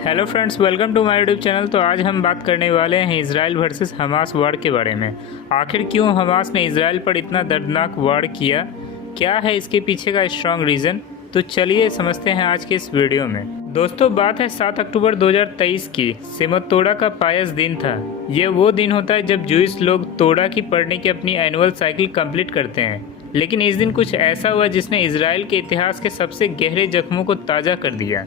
Hello friends, welcome to my YouTube channel. तो आज हम बात करने वाले हैं इजराइल वर्सेस हमास वार के बारे में। आखिर क्यों हमास ने इजराइल पर इतना दर्दनाक वार किया, क्या है इसके पीछे का स्ट्रॉन्ग रीज़न, तो चलिए समझते हैं आज के इस वीडियो में। दोस्तों, बात है 7 अक्टूबर 2023 की। सिमोत तोड़ा का पायस दिन था। ये वो दिन होता है जब जूइश लोग तोड़ा की पढ़ने की अपनी एनुअल साइकिल कंप्लीट करते हैं। लेकिन इस दिन कुछ ऐसा हुआ जिसने इजराइल के इतिहास के सबसे गहरे जख्मों को ताज़ा कर दिया।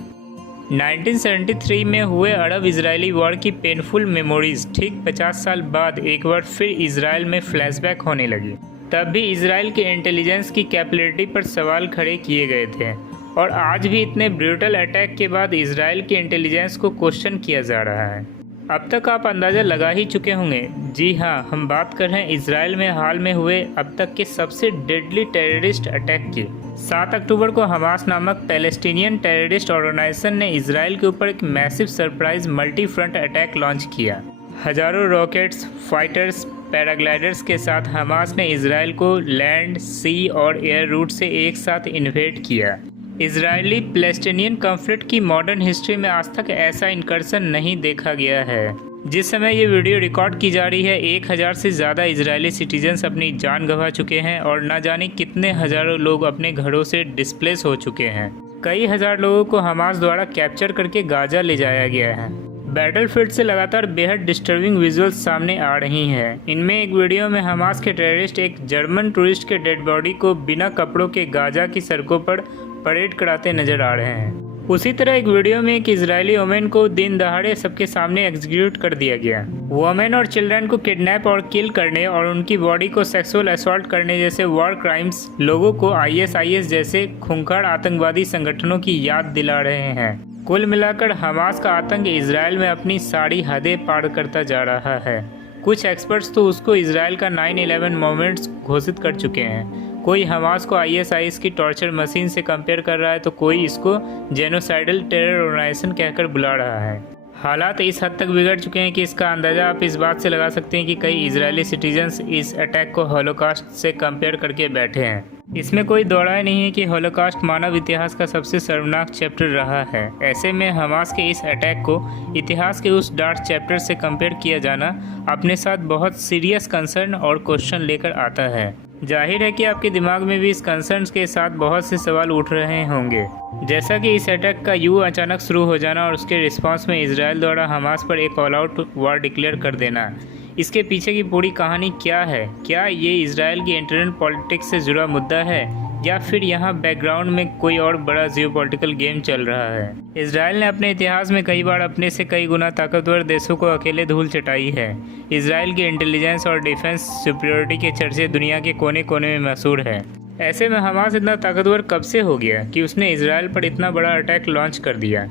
1973 में हुए अरब इजरायली वॉर की पेनफुल मेमोरीज ठीक 50 साल बाद एक बार फिर इजराइल में फ्लैशबैक होने लगी। तब भी इजराइल के इंटेलिजेंस की कैपेबिलिटी पर सवाल खड़े किए गए थे, और आज भी इतने ब्रूटल अटैक के बाद इजराइल के इंटेलिजेंस को क्वेश्चन किया जा रहा है। अब तक आप अंदाज़ा लगा ही चुके होंगे, जी हाँ, हम बात कर रहे हैं इजराइल में हाल में हुए अब तक के सबसे डेडली टेररिस्ट अटैक की। 7 अक्टूबर को हमास नामक पैलेस्टीनियन टेररिस्ट ऑर्गेनाइजेशन ने इजराइल के ऊपर एक massive surprise multi front attack launch किया। हजारों रॉकेट्स, फाइटर्स, पैराग्लाइडर्स के साथ हमास ने इजराइल को लैंड, सी और एयर रूट से एक साथ इन्वेड किया। इजरायली पैलेस्टीनियन कॉन्फ्लिक्ट की मॉडर्न हिस्ट्री में आज तक ऐसा इनकर्सन नहीं देखा गया है। जिस समय ये वीडियो रिकॉर्ड की जा रही है, 1000 से ज़्यादा इजरायली सिटीजन्स अपनी जान गंवा चुके हैं और न जाने कितने हज़ारों लोग अपने घरों से डिस्प्लेस हो चुके हैं। कई हज़ार लोगों को हमास द्वारा कैप्चर करके गाजा ले जाया गया है। बैटलफील्ड से लगातार बेहद डिस्टर्बिंग विजुअल्स सामने आ रही हैं। इनमें एक वीडियो में हमास के टेररिस्ट एक जर्मन टूरिस्ट के डेड बॉडी को बिना कपड़ों के गाजा की सड़कों पर परेड कराते नजर आ रहे हैं। उसी तरह एक वीडियो में एक इजरायली वुमेन को दिन दहाड़े सबके सामने एग्जीक्यूट कर दिया गया। वुमेन और चिल्ड्रन को किडनैप और किल करने और उनकी बॉडी को सेक्सुअल असॉल्ट करने जैसे वॉर क्राइम्स लोगों को ISIS जैसे खूंखार आतंकवादी संगठनों की याद दिला रहे हैं। कुल मिलाकर हमास का आतंक इजराइल में अपनी सारी हदें पार करता जा रहा है। कुछ एक्सपर्ट्स तो उसको इजराइल का 9/11 मोमेंट्स घोषित कर चुके हैं। कोई हमास को ISIS की टॉर्चर मशीन से कंपेयर कर रहा है, तो कोई इसको जेनोसाइडल टेरर ऑर्गेनाइजेशन कहकर बुला रहा है। हालात इस हद तक बिगड़ चुके हैं कि इसका अंदाज़ा आप इस बात से लगा सकते हैं कि कई इजरायली सिटीजन्स इस अटैक को हॉलोकास्ट से कंपेयर करके बैठे हैं। इसमें कोई दौड़ाई नहीं है कि हॉलोकास्ट मानव इतिहास का सबसे शर्मनाक चैप्टर रहा है। ऐसे में हमास के इस अटैक को इतिहास के उस डार्क चैप्टर से कंपेयर किया जाना अपने साथ बहुत सीरियस कंसर्न और क्वेश्चन लेकर आता है। जाहिर है कि आपके दिमाग में भी इस कंसर्न्स के साथ बहुत से सवाल उठ रहे होंगे, जैसा कि इस अटैक का अचानक शुरू हो जाना और उसके रिस्पांस में इजराइल द्वारा हमास पर एक ऑल आउट वार डिक्लेयर कर देना। इसके पीछे की पूरी कहानी क्या है? क्या ये इजराइल की इंटरनल पॉलिटिक्स से जुड़ा मुद्दा है, या फिर यहाँ बैकग्राउंड में कोई और बड़ा जियोपॉलिटिकल गेम चल रहा है? इजराइल ने अपने इतिहास में कई बार अपने से कई गुना ताकतवर देशों को अकेले धूल चटाई है। इजराइल की इंटेलिजेंस और डिफेंस सुपीरियरिटी के चर्चे दुनिया के कोने कोने में मशहूर है। ऐसे में हमास इतना ताकतवर कब से हो गया कि उसने इजराइल पर इतना बड़ा अटैक लॉन्च कर दिया?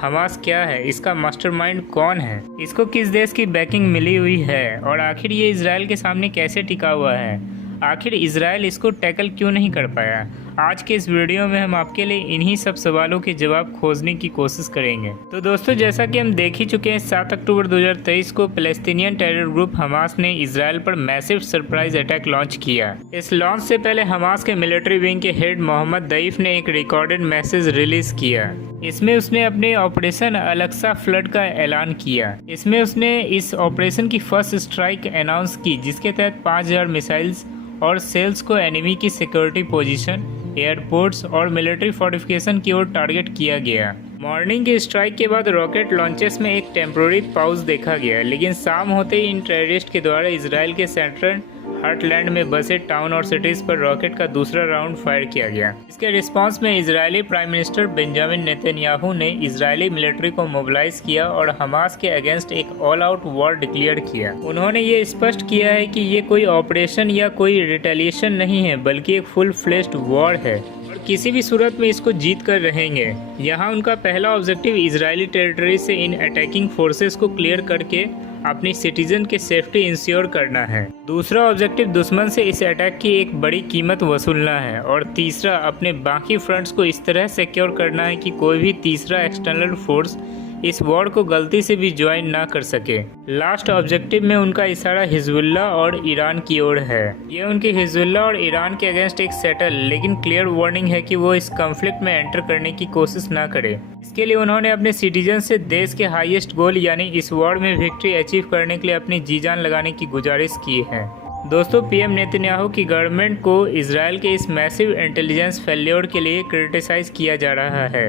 हमास क्या है? इसका मास्टरमाइंड कौन है? इसको किस देश की बैकिंग मिली हुई है? और आखिर ये इजराइल के सामने कैसे टिका हुआ है? आखिर इजराइल इसको टैकल क्यों नहीं कर पाया? आज के इस वीडियो में हम आपके लिए इन्हीं सब सवालों के जवाब खोजने की कोशिश करेंगे। तो दोस्तों, जैसा कि हम देख ही चुके हैं, 7 अक्टूबर 2023 को पैलेस्टीनियन टेरर ग्रुप हमास ने इजराइल पर मैसिव सरप्राइज अटैक लॉन्च किया। इस लॉन्च से पहले हमास के मिलिट्री विंग के हेड मोहम्मद दईफ ने एक रिकॉर्डेड मैसेज रिलीज किया। इसमें उसने अपने ऑपरेशन अलक्सा फ्लड का ऐलान किया। इसमें उसने इस ऑपरेशन की फर्स्ट स्ट्राइक अनाउंस की, जिसके तहत 5000 मिसाइल्स और सेल्स को एनिमी की सिक्योरिटी पोजीशन, एयरपोर्ट्स और मिलिट्री फोर्टिफिकेशन की ओर टारगेट किया गया। मॉर्निंग के स्ट्राइक के बाद रॉकेट लॉन्चेस में एक टेम्पोररी पाउज देखा गया, लेकिन शाम होते ही इन टेररिस्ट के द्वारा इजराइल के सेंट्रल हार्टलैंड में बसे टाउन और सिटीज़ पर रॉकेट का दूसरा राउंड फायर किया गया। इसके रिस्पांस में Israeli prime minister Benjamin Netanyahu ने इजरायली मिलिट्री को मोबिलाइज किया और हमास के अगेंस्ट एक ऑल आउट वॉर डिक्लेयर किया। उन्होंने ये स्पष्ट किया है कि ये कोई ऑपरेशन या कोई रिटेलिएशन नहीं है, बल्कि एक फुल फ्लेश्ड वॉर है और किसी भी सूरत में इसको जीत कर रहेंगे। यहाँ उनका पहला ऑब्जेक्टिव इजरायली टेरिटरी से इन अटैकिंग फोर्सेस को क्लियर करके अपनी सिटीजन के सेफ्टी इंश्योर करना है। दूसरा ऑब्जेक्टिव दुश्मन से इस अटैक की एक बड़ी कीमत वसूलना है, और तीसरा अपने बाकी फ्रंट्स को इस तरह सिक्योर करना है कि कोई भी तीसरा एक्सटर्नल फोर्स इस वॉर को गलती से भी ज्वाइन ना कर सके। लास्ट ऑब्जेक्टिव में उनका इशारा हिजबुल्लाह और ईरान की ओर है। ये उनकी हिजबुल्लाह और ईरान के अगेंस्ट एक सेटल लेकिन क्लियर वार्निंग है कि वो इस कॉन्फ्लिक्ट में एंटर करने की कोशिश ना करे। इसके लिए उन्होंने अपने सिटीजन से देश के हाईएस्ट गोल यानी इस वॉर में विक्ट्री अचीव करने के लिए अपनी जी जान लगाने की गुजारिश की है। दोस्तों, पीएम नेतन्याहू की गवर्नमेंट को इजराइल के इस मैसिव इंटेलिजेंस फेल्योर के लिए क्रिटिसाइज किया जा रहा है।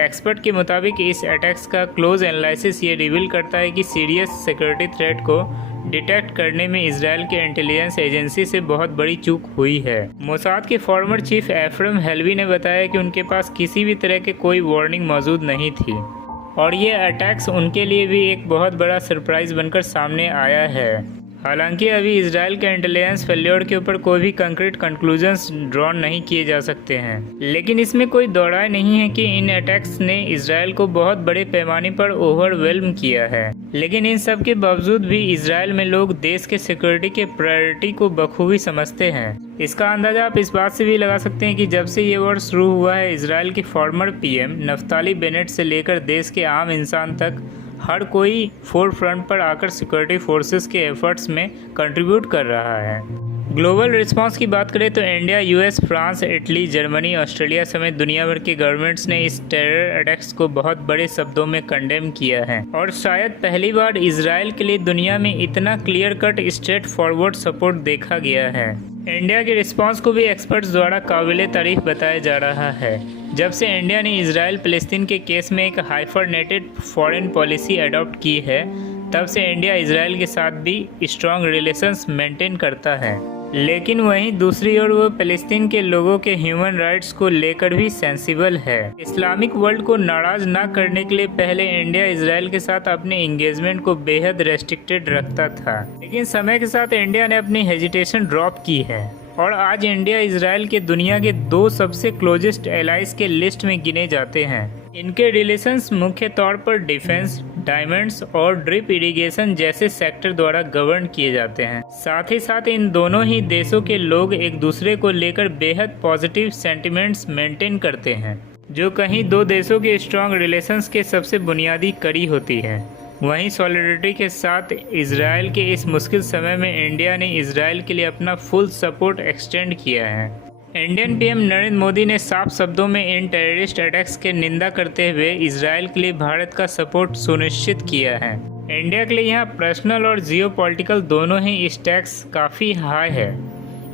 एक्सपर्ट के मुताबिक इस अटैक्स का क्लोज एनालिसिस ये रिवील करता है कि सीरियस सिक्योरिटी थ्रेट को डिटेक्ट करने में इजराइल के इंटेलिजेंस एजेंसी से बहुत बड़ी चूक हुई है। मोसाद के फॉर्मर चीफ एफ्रम हेल्वी ने बताया कि उनके पास किसी भी तरह के कोई वार्निंग मौजूद नहीं थी और ये अटैक्स उनके लिए भी एक बहुत बड़ा सरप्राइज बनकर सामने आया है। हालांकि अभी इजराइल के इंटेलिजेंस फेल्योर के ऊपर कोई भी कंक्रीट कंक्लूजन्स ड्रॉन नहीं किए जा सकते हैं, लेकिन इसमें कोई दौड़ाई नहीं है कि इन अटैक्स ने इजराइल को बहुत बड़े पैमाने पर ओवरवेल्म किया है। लेकिन इन सब के बावजूद भी इजराइल में लोग देश के सिक्योरिटी के प्रायोरिटी को बखूबी समझते हैं। इसका अंदाजा आप इस बात से भी लगा सकते हैं कि जब से ये वॉर शुरू हुआ है, इजराइल के फॉर्मर पीएम नफ्ताली बेनेट से लेकर देश के आम इंसान तक हर कोई फोर फ्रंट पर आकर सिक्योरिटी फोर्सेस के एफर्ट्स में कंट्रीब्यूट कर रहा है। ग्लोबल रिस्पांस की बात करें तो India, US, France, Italy, Germany, Australia समेत दुनिया भर के गवर्नमेंट्स ने इस टेरर अटैक्स को बहुत बड़े शब्दों में कंडेम किया है और शायद पहली बार इजराइल के लिए दुनिया में इतना clear cut straight forward support देखा गया है। इंडिया के रिस्पांस को भी एक्सपर्ट्स द्वारा काबिले तारीफ बताया जा रहा है। जब से इंडिया ने इजराइल फ़लस्तीन के केस में एक हाइफरनेटेड फॉरेन पॉलिसी अडॉप्ट की है, तब से इंडिया इजराइल के साथ भी स्ट्रॉन्ग रिलेशंस मेंटेन करता है। लेकिन वहीं दूसरी ओर वो फ़लस्तीन के लोगों के ह्यूमन राइट्स को लेकर भी सेंसिबल है। इस्लामिक वर्ल्ड को नाराज ना करने के लिए पहले इंडिया इजराइल के साथ अपने एंगेजमेंट को बेहद रेस्ट्रिक्टेड रखता था, लेकिन समय के साथ इंडिया ने अपनी हेजिटेशन ड्रॉप की है और आज इंडिया इजराइल के दुनिया के 2 सबसे क्लोजेस्ट एलाइज के लिस्ट में गिने जाते हैं। इनके रिलेशंस मुख्य तौर पर डिफेंस, डायमंड्स और ड्रिप इरिगेशन जैसे सेक्टर द्वारा गवर्न किए जाते हैं। साथ ही साथ इन दोनों ही देशों के लोग एक दूसरे को लेकर बेहद पॉजिटिव सेंटिमेंट्स मेंटेन करते हैं, जो कहीं 2 देशों के स्ट्रॉन्ग रिलेशंस के सबसे बुनियादी कड़ी होती है। वहीं सॉलिडरिटी के साथ इजराइल के इस मुश्किल समय में इंडिया ने इजराइल के लिए अपना फुल सपोर्ट एक्सटेंड किया है। इंडियन पीएम नरेंद्र मोदी ने साफ शब्दों में इन टेररिस्ट अटैक्स के निंदा करते हुए इजराइल के लिए भारत का सपोर्ट सुनिश्चित किया है। इंडिया के लिए यहाँ पर्सनल और जियोपॉलिटिकल दोनों ही स्टैक्स काफ़ी हाई है।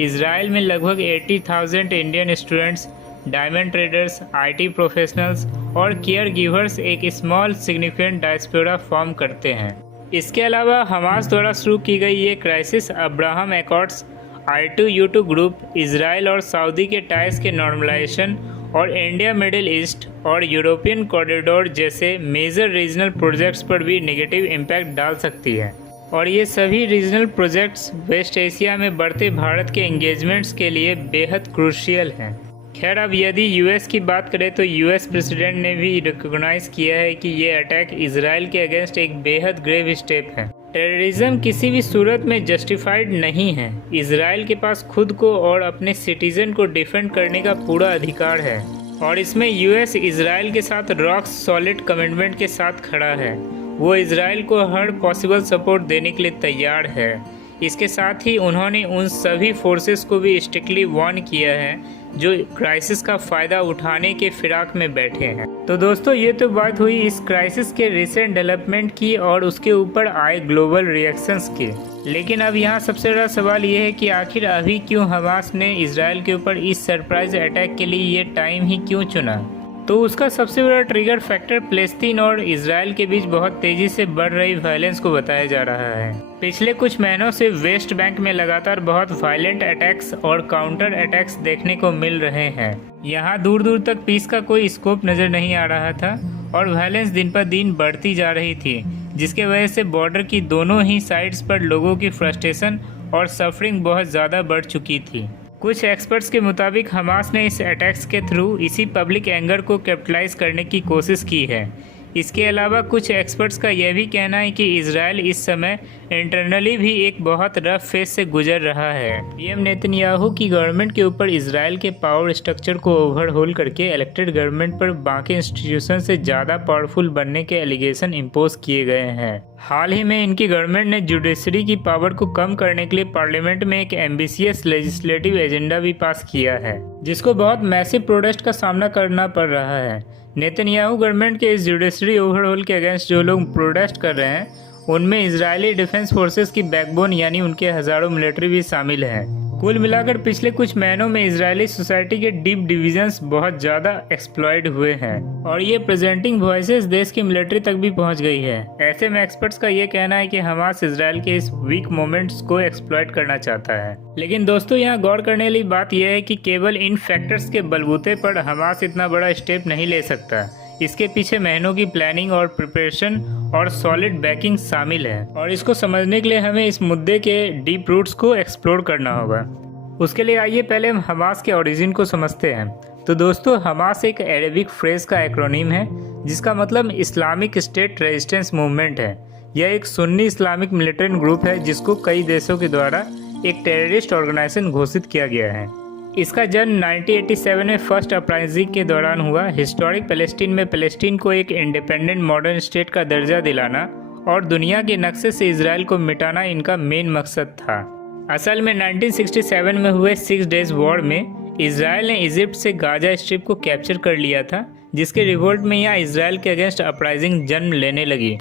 इजराइल में लगभग 80,000 Indian students, diamond traders, IT professionals और केयर गिवर्स एक स्मॉल सिग्निफिकेंट डायस्पोरा फॉर्म करते हैं। इसके अलावा हमास द्वारा शुरू की गई ये crisis Abraham accords, I2U2 group, Israel और सऊदी के टाइज के नॉर्मलाइजेशन और इंडिया मिडिल ईस्ट और यूरोपियन कॉरिडोर जैसे मेजर रीजनल प्रोजेक्ट्स पर भी नेगेटिव इम्पैक्ट डाल सकती है और ये सभी रीजनल प्रोजेक्ट्स वेस्ट एशिया में बढ़ते भारत के एंगेजमेंट्स के लिए बेहद क्रूशियल हैं। खैर, अब यदि यूएस की बात करें तो यूएस प्रेसिडेंट ने भी रिकॉग्नाइज किया है कि ये अटैक इजराइल के अगेंस्ट एक बेहद ग्रेव स्टेप है। टेररिज्म किसी भी सूरत में जस्टिफाइड नहीं है। इजराइल के पास खुद को और अपने सिटीजन को डिफेंड करने का पूरा अधिकार है और इसमें यूएस इजराइल के साथ रॉक सॉलिड कमिटमेंट के साथ खड़ा है। वो इजराइल को हर पॉसिबल सपोर्ट देने के लिए तैयार है। इसके साथ ही उन्होंने उन सभी फोर्सेस को भी स्ट्रिक्टली वार्न किया है जो क्राइसिस का फ़ायदा उठाने के फिराक में बैठे हैं। तो दोस्तों, ये तो बात हुई इस क्राइसिस के रिसेंट डेवलपमेंट की और उसके ऊपर आए ग्लोबल रिएक्शंस की। लेकिन अब यहाँ सबसे बड़ा सवाल ये है कि आखिर अभी क्यों हमास ने इजराइल के ऊपर इस सरप्राइज अटैक के लिए ये टाइम ही क्यों चुना? तो उसका सबसे बड़ा ट्रिगर फैक्टर फ़लस्तीन और इजराइल के बीच बहुत तेज़ी से बढ़ रही वायलेंस को बताया जा रहा है। पिछले कुछ महीनों से वेस्ट बैंक में लगातार बहुत वायलेंट अटैक्स और काउंटर अटैक्स देखने को मिल रहे हैं। यहाँ दूर दूर तक पीस का कोई स्कोप नज़र नहीं आ रहा था और वायलेंस दिन पर दिन बढ़ती जा रही थी, जिसके वजह से बॉर्डर की दोनों ही साइड्स पर लोगों की फ्रस्ट्रेशन और सफरिंग बहुत ज़्यादा बढ़ चुकी थी। कुछ एक्सपर्ट्स के मुताबिक हमास ने इस अटैक्स के थ्रू इसी पब्लिक एंगर को कैपिटलाइज करने की कोशिश की है। इसके अलावा कुछ एक्सपर्ट्स का यह भी कहना है कि इजराइल इस समय इंटरनली भी एक बहुत रफ फेज से गुजर रहा है। पीएम नेतन्याहू की गवर्नमेंट के ऊपर इजराइल के पावर स्ट्रक्चर को ओवरहोल करके इलेक्टेड गवर्नमेंट पर बाकी इंस्टीट्यूशन से ज़्यादा पावरफुल बनने के एलिगेशन इम्पोज किए गए हैं। हाल ही में इनकी गवर्नमेंट ने जुडिशरी की पावर को कम करने के लिए पार्लियामेंट में एक एम्बिशियस लेजिस्लेटिव एजेंडा भी पास किया है, जिसको बहुत मैसिव प्रोटेस्ट का सामना करना पड़ रहा है। नेतन्याहू गवर्नमेंट के इस जुडिशरी ओवरऑल के अगेंस्ट जो लोग प्रोटेस्ट कर रहे हैं उनमें इजरायली डिफेंस फोर्सेस की बैकबोन यानी उनके हजारों मिलिट्री भी शामिल हैं। कुल मिलाकर पिछले कुछ महीनों में इजरायली सोसाइटी के डीप डिविजन्स बहुत ज़्यादा एक्सप्लॉइड हुए हैं और ये प्रेजेंटिंग वॉइसेस देश की मिलिट्री तक भी पहुंच गई है। ऐसे में एक्सपर्ट्स का ये कहना है कि हमास इजराइल के इस वीक मोमेंट्स को एक्सप्लॉइट करना चाहता है। लेकिन दोस्तों, यहाँ गौर करने वाली बात यह है कि केवल इन फैक्टर्स के बलबूते पर हमास इतना बड़ा स्टेप नहीं ले सकता। इसके पीछे महीनों की प्लानिंग और प्रिपरेशन और सॉलिड बैकिंग शामिल है और इसको समझने के लिए हमें इस मुद्दे के डीप रूट्स को एक्सप्लोर करना होगा। उसके लिए आइए पहले हम हमास के ओरिजिन को समझते हैं। तो दोस्तों, हमास एक अरेबिक फ्रेज का एक्रोनिम है जिसका मतलब इस्लामिक स्टेट रेजिस्टेंस मूवमेंट है। यह एक सुन्नी इस्लामिक मिलिटेंट ग्रुप है जिसको कई देशों के द्वारा एक टेररिस्ट ऑर्गेनाइजेशन घोषित किया गया है। इसका जन्म 1987 में फर्स्ट अपराइजिंग के दौरान हुआ। हिस्टोरिक पैलेस्टीन में पैलेस्टीन को एक इंडिपेंडेंट मॉडर्न स्टेट का दर्जा दिलाना और दुनिया के नक्शे से इजराइल को मिटाना इनका मेन मकसद था। असल में 1967 में हुए 6 डेज वॉर में इजराइल ने इजिप्ट से गाजा स्ट्रिप को कैप्चर कर लिया था, जिसके रिवोल्ट में यहाँ इजराइल के अगेंस्ट अपराइजिंग जन्म लेने लगी।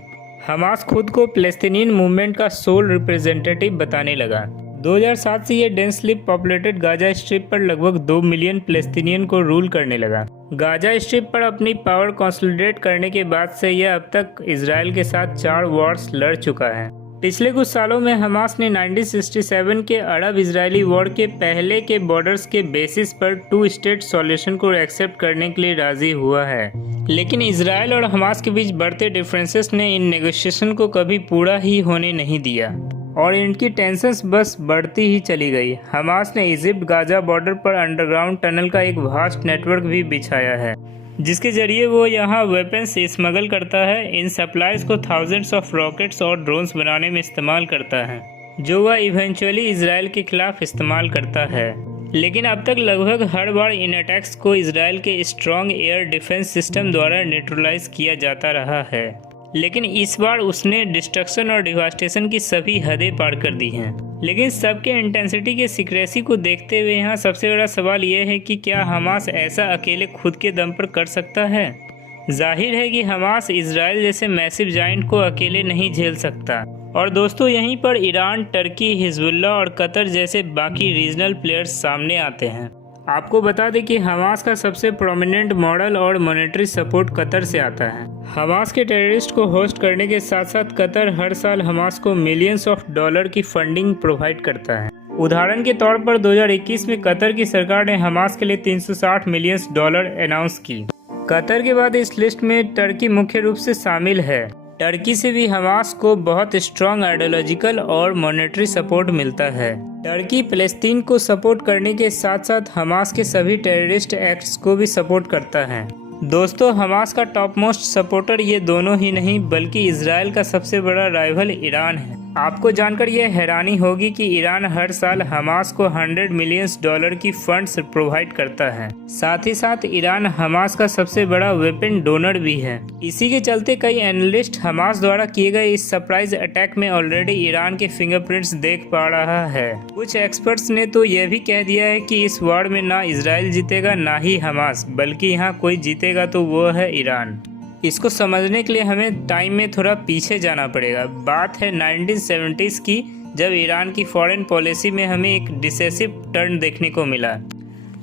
हमास खुद को पैलेस्टीनियन मूवमेंट का सोल रिप्रेजेंटेटिव बताने लगा। 2007 से ये डेंसली पॉपुलेटेड गाजा स्ट्रिप पर लगभग 2 मिलियन पैलेस्टीनियन को रूल करने लगा। गाजा स्ट्रिप पर अपनी पावर कंसोलिडेट करने के बाद से यह अब तक इजराइल के साथ 4 वॉर्स लड़ चुका है। पिछले कुछ सालों में हमास ने 1967 के अरब इजरायली वॉर के पहले के बॉर्डर्स के बेसिस पर 2 स्टेट सॉल्यूशन को एक्सेप्ट करने के लिए राजी हुआ है, लेकिन इजराइल और हमास के बीच बढ़ते डिफरेंसेस ने इन नेगोशिएशन को कभी पूरा ही होने नहीं दिया और इनकी टेंशन्स बस बढ़ती ही चली गई। हमास ने इजिप्ट गाजा बॉर्डर पर अंडरग्राउंड टनल का एक वास्ट नेटवर्क भी बिछाया है, जिसके जरिए वो यहाँ वेपन्स स्मगल करता है। इन सप्लाईज को थाउजेंड्स ऑफ रॉकेट्स और ड्रोन्स बनाने में इस्तेमाल करता है, जो वह इवेंचुअली इजराइल के खिलाफ इस्तेमाल करता है। लेकिन अब तक लगभग हर बार इन अटैक्स को इजराइल के स्ट्रॉन्ग एयर डिफेंस सिस्टम द्वारा न्यूट्रलाइज किया जाता रहा है, लेकिन इस बार उसने डिस्ट्रक्शन और डिवास्टेशन की सभी हदें पार कर दी हैं। लेकिन सबके इंटेंसिटी के सीक्रेसी को देखते हुए यहाँ सबसे बड़ा सवाल यह है कि क्या हमास ऐसा अकेले खुद के दम पर कर सकता है? जाहिर है कि हमास इजराइल जैसे मैसिव जाइंट को अकेले नहीं झेल सकता। और दोस्तों, यहीं पर ईरान, टर्की, हिजबुल्लाह और कतर जैसे बाकी रीजनल प्लेयर्स सामने आते हैं। आपको बता दें कि हमास का सबसे प्रोमिनेंट मॉडल और मॉनेटरी सपोर्ट कतर से आता है। हमास के टेररिस्ट को होस्ट करने के साथ साथ कतर हर साल हमास को मिलियंस ऑफ डॉलर की फंडिंग प्रोवाइड करता है। उदाहरण के तौर पर 2021 में कतर की सरकार ने हमास के लिए 360 मिलियन डॉलर अनाउंस की। कतर के बाद इस लिस्ट में टर्की मुख्य रूप से शामिल है। टर्की से भी हमास को बहुत स्ट्रॉन्ग आइडियोलॉजिकल और मॉनेटरी सपोर्ट मिलता है। टर्की फ़लस्तीन को सपोर्ट करने के साथ साथ हमास के सभी टेररिस्ट एक्ट्स को भी सपोर्ट करता है। दोस्तों, हमास का टॉप मोस्ट सपोर्टर ये दोनों ही नहीं बल्कि इजराइल का सबसे बड़ा राइवल ईरान है। आपको जानकर यह हैरानी होगी कि ईरान हर साल हमास को 100 मिलियन डॉलर की फंड्स प्रोवाइड करता है। साथ ही साथ ईरान हमास का सबसे बड़ा वेपन डोनर भी है। इसी के चलते कई एनालिस्ट हमास द्वारा किए गए इस सरप्राइज अटैक में ऑलरेडी ईरान के फिंगरप्रिंट्स देख पा रहा है। कुछ एक्सपर्ट्स ने तो यह भी कह दिया है कि इस वॉर में ना इजराइल जीतेगा ना ही हमास, बल्कि यहाँ कोई जीतेगा तो वो है ईरान। इसको समझने के लिए हमें टाइम में थोड़ा पीछे जाना पड़ेगा। बात है 1970s की, जब ईरान की फॉरेन पॉलिसी में हमें एक डिसेसिव टर्न देखने को मिला।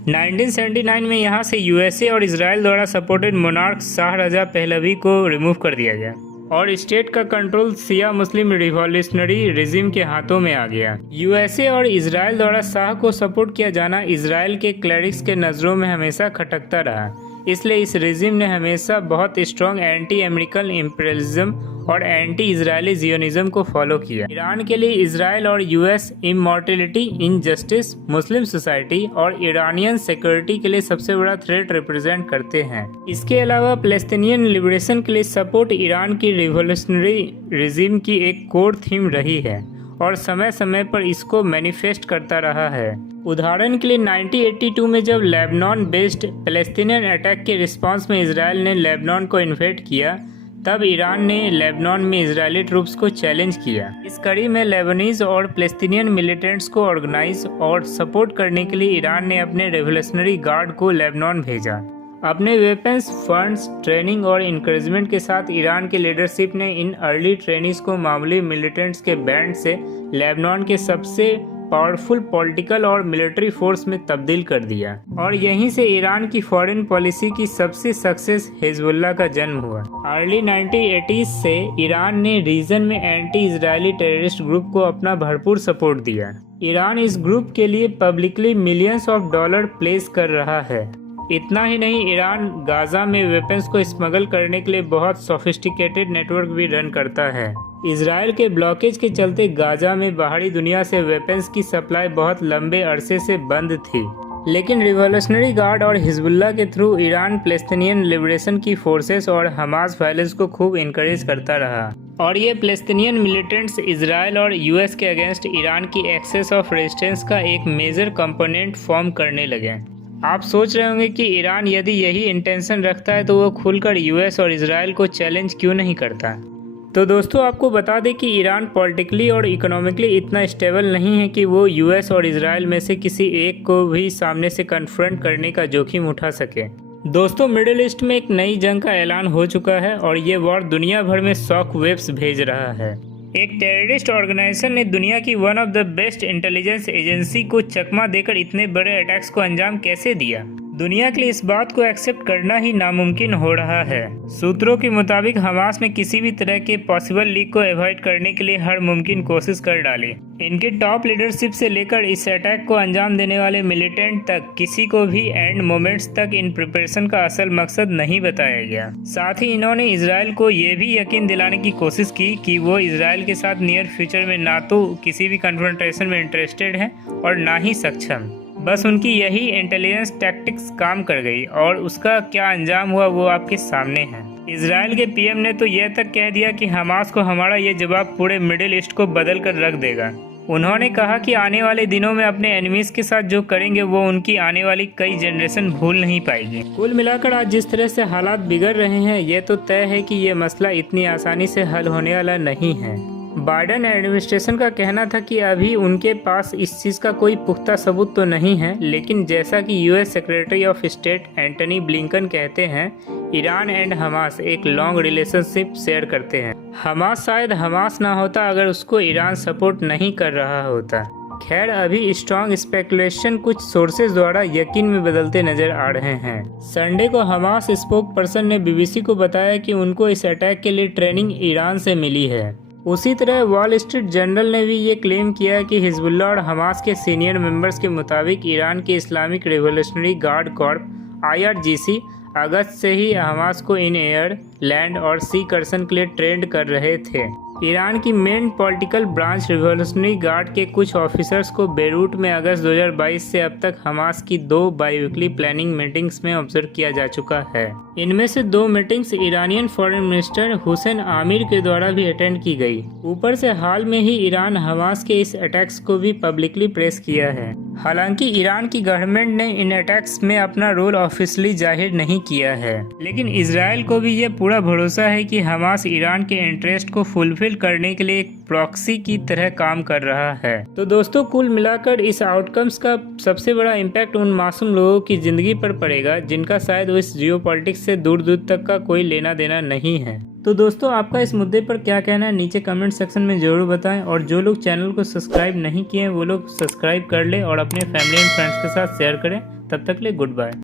1979 में यहाँ से यूएसए और इजराइल द्वारा supported monarch Shah Reza Pahlavi को रिमूव कर दिया गया और स्टेट का कंट्रोल शिया मुस्लिम रिवॉल्यूशनरी रिजिम के हाथों में आ गया। यूएसए और इजराइल द्वारा शाह को सपोर्ट किया जाना इजराइल के क्लरिक्स के नज़रों में हमेशा खटकता रहा। इसलिए इस रिजिम ने हमेशा बहुत स्ट्रॉन्ग एंटी अमेरिकन इम्पीरियलिज्म और एंटी इजरायली जियोनिज्म को फॉलो किया। ईरान के लिए इजराइल और यूएस इमॉर्टलिटी, इनजस्टिस, मुस्लिम सोसाइटी और ईरानियन सिक्योरिटी के लिए सबसे बड़ा थ्रेट रिप्रेजेंट करते हैं। इसके अलावा पैलेस्टीनियन लिबरेशन के लिए सपोर्ट ईरान की रिवॉल्यूशनरी रिजिम की एक कोर थीम रही है और समय समय पर इसको मैनिफेस्ट करता रहा है। उदाहरण के लिए 1982 में जब लेबनान बेस्ड पैलेस्टीनियन अटैक के रिस्पांस में इजराइल ने लेबनान को इन्वेड किया, तब ईरान ने लेबनान में इजरायली ट्रूप्स को चैलेंज किया। इस कड़ी में लेबनीज और पैलेस्टीनियन मिलिटेंट्स को ऑर्गेनाइज और सपोर्ट करने के लिए ईरान ने अपने रेवोल्यूशनरी गार्ड को लेबनान भेजा। अपने वेपन्स, फंड्स, ट्रेनिंग और इंकरेजमेंट के साथ ईरान की लीडरशिप ने इन अर्ली ट्रेनिज को मामूली मिलिटेंट्स के बैंड से लेबनान के सबसे पावरफुल पॉलिटिकल और मिलिट्री फोर्स में तब्दील कर दिया और यहीं से ईरान की फॉरेन पॉलिसी की सबसे सक्सेस हिजबुल्लाह का जन्म हुआ। अर्ली 1980s से ईरान ने रीजन में एंटी इजरायली टेररिस्ट ग्रुप को अपना भरपूर सपोर्ट दिया। ईरान इस ग्रुप के लिए publicly millions of dollar place कर रहा है। इतना ही नहीं, ईरान गाजा में वेपन्स को स्मगल करने के लिए बहुत सोफिस्टिकेटेड नेटवर्क भी रन करता है। इजराइल के ब्लॉकेज के चलते गाजा में बाहरी दुनिया से वेपन्स की सप्लाई बहुत लंबे अरसे से बंद थी, लेकिन रिवॉल्यूशनरी गार्ड और हिजबुल्लाह के थ्रू ईरान पैलेस्टीनियन लिबरेशन की फोर्सेस और हमास वायलेंस को खूब इनकरेज करता रहा और ये पैलेस्टीनियन मिलिटेंट्स इजराइल और यूएस के अगेंस्ट ईरान की एक्सेस ऑफ रेजिस्टेंस का एक मेजर कंपोनेंट फॉर्म करने लगे। आप सोच रहे होंगे कि ईरान यदि यही इंटेंशन रखता है तो वो खुलकर यूएस और इजराइल को चैलेंज क्यों नहीं करता। तो दोस्तों, आपको बता दें कि ईरान पॉलिटिकली और इकोनॉमिकली इतना स्टेबल नहीं है कि वो यूएस और इजराइल में से किसी एक को भी सामने से कन्फ्रंट करने का जोखिम उठा सके। दोस्तों, मिडिल ईस्ट में एक नई जंग का ऐलान हो चुका है और ये वॉर दुनिया भर में शॉक वेव्स भेज रहा है। एक टेररिस्ट ऑर्गेनाइजेशन ने दुनिया की one of the best intelligence agency को चकमा देकर इतने बड़े अटैक्स को अंजाम कैसे दिया। दुनिया के लिए इस बात को एक्सेप्ट करना ही नामुमकिन हो रहा है। सूत्रों के मुताबिक हमास ने किसी भी तरह के पॉसिबल लीक को अवॉइड करने के लिए हर मुमकिन कोशिश कर डाली। इनके टॉप लीडरशिप से लेकर इस अटैक को अंजाम देने वाले मिलिटेंट तक किसी को भी एंड मोमेंट्स तक इन प्रिपरेशन का असल मकसद नहीं बताया गया। साथ ही इन्होंने इजराइल को ये भी यकीन दिलाने की कोशिश की कि वो इजराइल के साथ नियर फ्यूचर में ना तो किसी भी कन्फ्रंटेशन में इंटरेस्टेड है और ना ही सक्षम। बस उनकी यही इंटेलिजेंस टैक्टिक्स काम कर गई और उसका क्या अंजाम हुआ वो आपके सामने है। इजराइल के पीएम ने तो यह तक कह दिया कि हमास को हमारा ये जवाब पूरे मिडिल ईस्ट को बदल कर रख देगा। उन्होंने कहा कि आने वाले दिनों में अपने एनिमीज के साथ जो करेंगे वो उनकी आने वाली कई जनरेशन भूल नहीं पाएगी। कुल मिलाकर आज जिस तरह से हालात बिगड़ रहे हैं, ये तो तय है कि ये मसला इतनी आसानी से हल होने वाला नहीं है। बाइडेन एडमिनिस्ट्रेशन का कहना था कि अभी उनके पास इस चीज़ का कोई पुख्ता सबूत तो नहीं है, लेकिन जैसा कि US secretary of state Antony Blinken कहते हैं, ईरान एंड हमास एक लॉन्ग रिलेशनशिप शेयर करते हैं। हमास शायद हमास ना होता अगर उसको ईरान सपोर्ट नहीं कर रहा होता। खैर, अभी स्ट्रॉन्ग स्पेकुलेशन कुछ सोर्सेज द्वारा यकीन में बदलते नजर आ रहे हैं। संडे को हमास स्पोक पर्सन ने बीबीसी को बताया कि उनको इस अटैक के लिए ट्रेनिंग ईरान से मिली है। उसी तरह वॉल स्ट्रीट जर्नल ने भी ये क्लेम किया है कि हिजबुल्लाह और हमास के सीनियर मेंबर्स के मुताबिक ईरान के Islamic revolutionary guard Corp IRGC अगस्त से ही हमास को इन एयर, लैंड और सी कर्सन के लिए ट्रेंड कर रहे थे। ईरान की main political branch revolutionary guard के कुछ ऑफिसर्स को बेरूट में अगस्त 2022 से अब तक हमास की 2 बाईवीकली प्लानिंग मीटिंग्स में ऑब्जर्व किया जा चुका है। इनमें से 2 meetings Iranian foreign minister Hussain Aamir के द्वारा भी अटेंड की गई। ऊपर से हाल में ही ईरान हमास के इस अटैक्स को भी पब्लिकली प्रेस किया है। हालांकि ईरान की गवर्नमेंट ने इन अटैक्स में अपना रोल ऑफिशियली जाहिर नहीं किया है, लेकिन इजराइल को भी ये पूरा भरोसा है कि हमास ईरान के इंटरेस्ट को फुलफिल करने के लिए एक प्रॉक्सी की तरह काम कर रहा है। तो दोस्तों, कुल मिलाकर इस आउटकम्स का सबसे बड़ा इम्पैक्ट उन मासूम लोगों की जिंदगी पर पड़ेगा जिनका शायद इस जियोपॉलिटिक्स से दूर दूर तक का कोई लेना देना नहीं है। तो दोस्तों, आपका इस मुद्दे पर क्या कहना है नीचे कमेंट सेक्शन में जरूर बताएं और जो लोग चैनल को सब्सक्राइब नहीं किए हैं वो लोग सब्सक्राइब कर ले और अपने फैमिली एंड फ्रेंड्स के साथ शेयर करें। तब तक ले गुड बाय।